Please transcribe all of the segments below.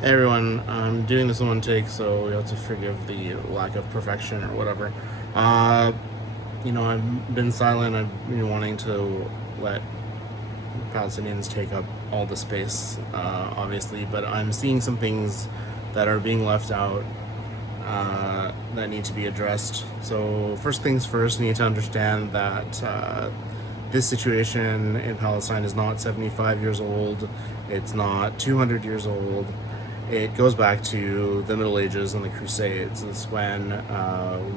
Hey everyone, I'm doing this in one take, so you have to forgive the lack of perfection or whatever. Uh, I've been silent. I've been wanting to let Palestinians take up all the space, obviously, but I'm seeing some things that are being left out that need to be addressed. So, first things first, you need to understand that this situation in Palestine is not 75 years old, it's not 200 years old. It goes back to the Middle Ages and the Crusades. It's when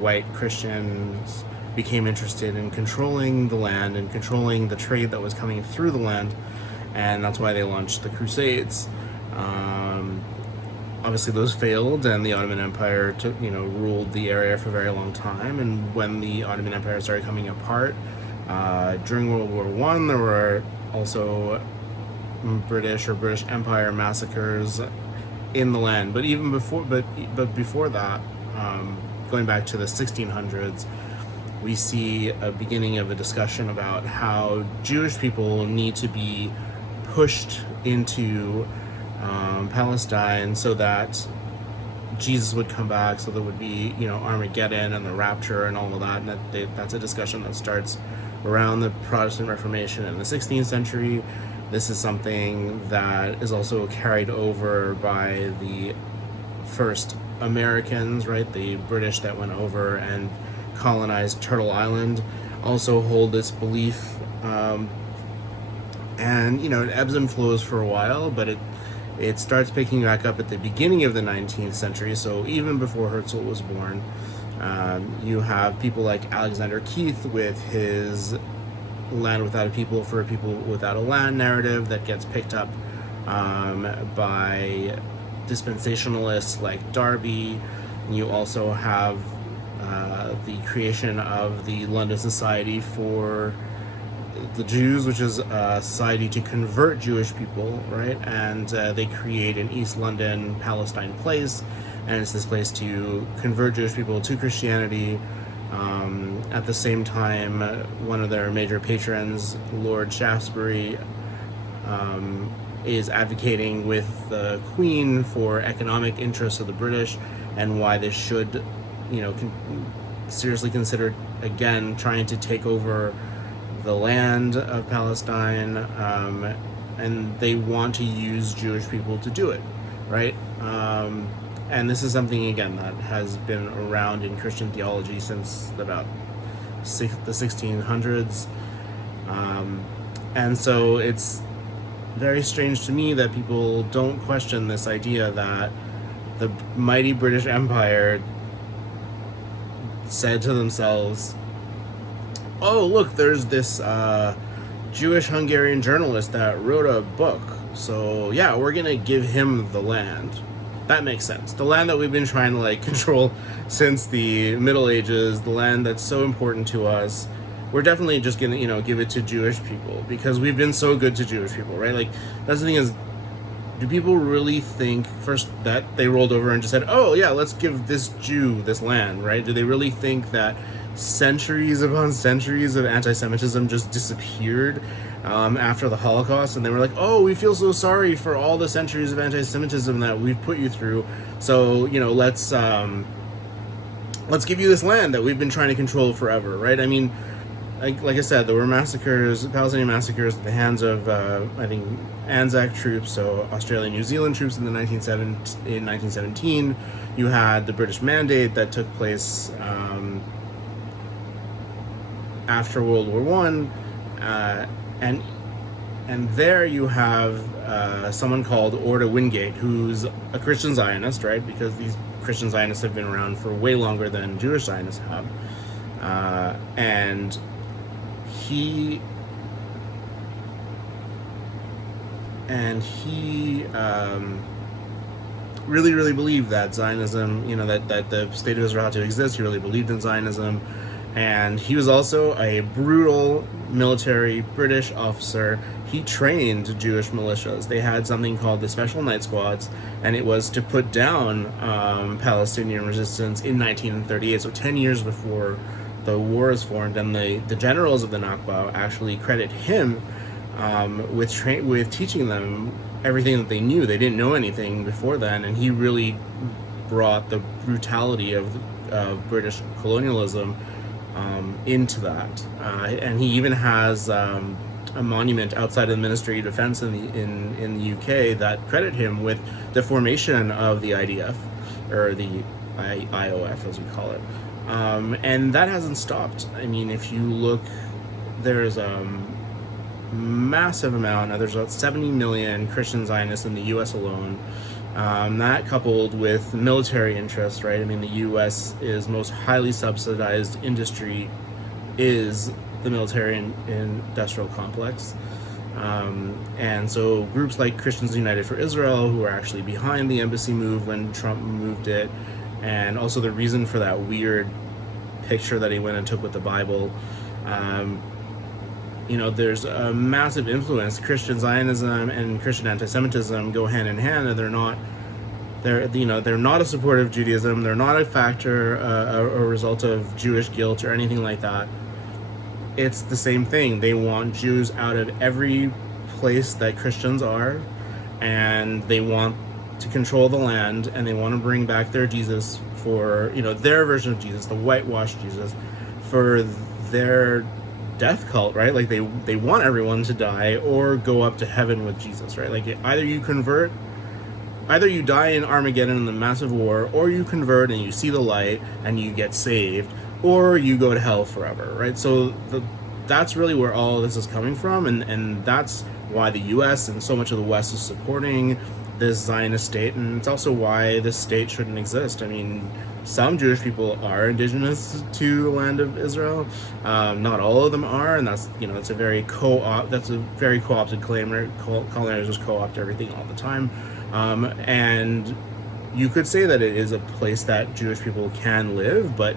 white Christians became interested in controlling the land and controlling the trade that was coming through the land, and that's why they launched the Crusades. Um, Obviously, those failed, and the Ottoman Empire ruled the area for a very long time. And when the Ottoman Empire started coming apart during World War One, there were also British Empire massacres in the land. But even before, but before that, going back to the 1600s, we see a beginning of a discussion about how Jewish people need to be pushed into Palestine so that Jesus would come back, so there would be, Armageddon and the rapture and all of that. And that's a discussion that starts around the Protestant Reformation in the 16th century. This is something that is also carried over by the first Americans, right? The British that went over and colonized Turtle Island also hold this belief. And, it ebbs and flows for a while, but it starts picking back up at the beginning of the 19th century, so even before Herzl was born. You have people like Alexander Keith with his land without a people for a people without a land narrative that gets picked up by dispensationalists like Darby. You also have the creation of the London Society for the Jews, which is a society to convert Jewish people, right? And they create an East London Palestine place, and it's this place to convert Jewish people to Christianity. At the same time, one of their major patrons, Lord Shaftesbury, is advocating with the Queen for economic interests of the British and why they should, seriously consider again trying to take over the land of Palestine, and they want to use Jewish people to do it, right? And this is something, again, that has been around in Christian theology since about the 1600s. And so it's very strange to me that people don't question this idea that the mighty British Empire said to themselves, oh, look, there's this Jewish Hungarian journalist that wrote a book. So, yeah, we're going to give him the land. That makes sense. The land that we've been trying to, control since the Middle Ages, the land that's so important to us, we're definitely just going to, give it to Jewish people because we've been so good to Jewish people, right? That's the thing is, do people really think, first, that they rolled over and just said, oh, yeah, let's give this Jew this land, right? Do they really think that centuries upon centuries of anti-Semitism just disappeared after the Holocaust, and they were like, oh, we feel so sorry for all the centuries of anti-Semitism that we've put you through, so let's give you this land that we've been trying to control forever, right? I mean, like I said, there were massacres, Palestinian massacres at the hands of I think Anzac troops, so Australian New Zealand troops in 1917. You had the British Mandate that took place after World War One, and there you have someone called Orda Wingate, who's a Christian Zionist, right? Because these Christian Zionists have been around for way longer than Jewish Zionists have, and he really believed that Zionism, that the state of Israel had to exist. He really believed in Zionism. And he was also a brutal military British officer. He trained Jewish militias. They had something called the Special Night Squads, and it was to put down Palestinian resistance in 1938, so 10 years before the war is formed. And the generals of the Nakba actually credit him with teaching them everything that they knew. They didn't know anything before then, and he really brought the brutality of British colonialism into that. And he even has a monument outside of the Ministry of Defence in the UK that credit him with the formation of the IDF, or the IOF as we call it. And that hasn't stopped. I mean, if you look, there's a massive amount, there's about 70 million Christian Zionists in the US alone. That coupled with military interests, right? I mean, the US is most highly subsidized industry is the military and industrial complex. And so groups like Christians United for Israel, who are actually behind the embassy move when Trump moved it, and also the reason for that weird picture that he went and took with the Bible, there's a massive influence. Christian Zionism and Christian anti-Semitism go hand in hand, and they're not a support of Judaism. They're not a factor, a result of Jewish guilt or anything like that. It's the same thing. They want Jews out of every place that Christians are, and they want to control the land, and they want to bring back their Jesus for, their version of Jesus, the whitewashed Jesus, for their death cult, right? Like they want everyone to die or go up to heaven with Jesus, right? Like either you die in Armageddon in the massive war, or you convert and you see the light and you get saved, or you go to hell forever, right? So that's really where all of this is coming from, and that's why the US and so much of the West is supporting this Zionist state, and it's also why this state shouldn't exist. I mean, some Jewish people are indigenous to the land of Israel. Not all of them are, and that's a very co-opted claim. Right? Colonizers just co-opt everything all the time, and you could say that it is a place that Jewish people can live, but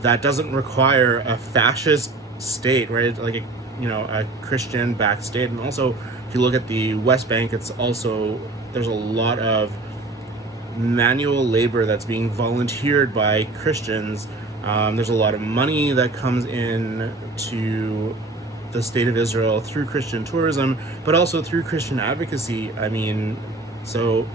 that doesn't require a fascist state, right? Like a Christian-backed state. And also, if you look at the West Bank, there's a lot of manual labor that's being volunteered by Christians. There's a lot of money that comes in to the state of Israel through Christian tourism, but also through Christian advocacy. I mean, so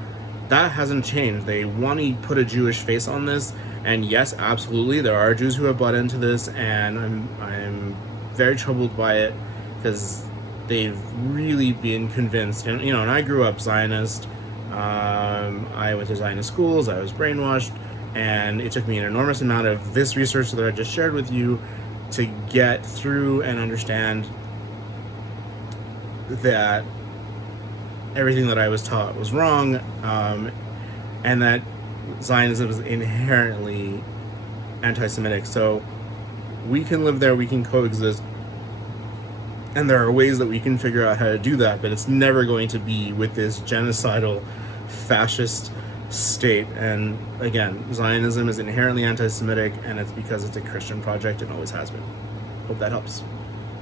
that hasn't changed. They want to put a Jewish face on this, and yes, absolutely, there are Jews who have bought into this, and I'm very troubled by it, because they've really been convinced. And I grew up Zionist. I went to Zionist schools. I was brainwashed, and it took me an enormous amount of this research that I just shared with you to get through and understand that everything that I was taught was wrong, and that Zionism is inherently anti-Semitic. So we can live there, we can coexist, and there are ways that we can figure out how to do that, but it's never going to be with this genocidal fascist state. And again, Zionism is inherently anti-Semitic, and it's because it's a Christian project and always has been. Hope that helps.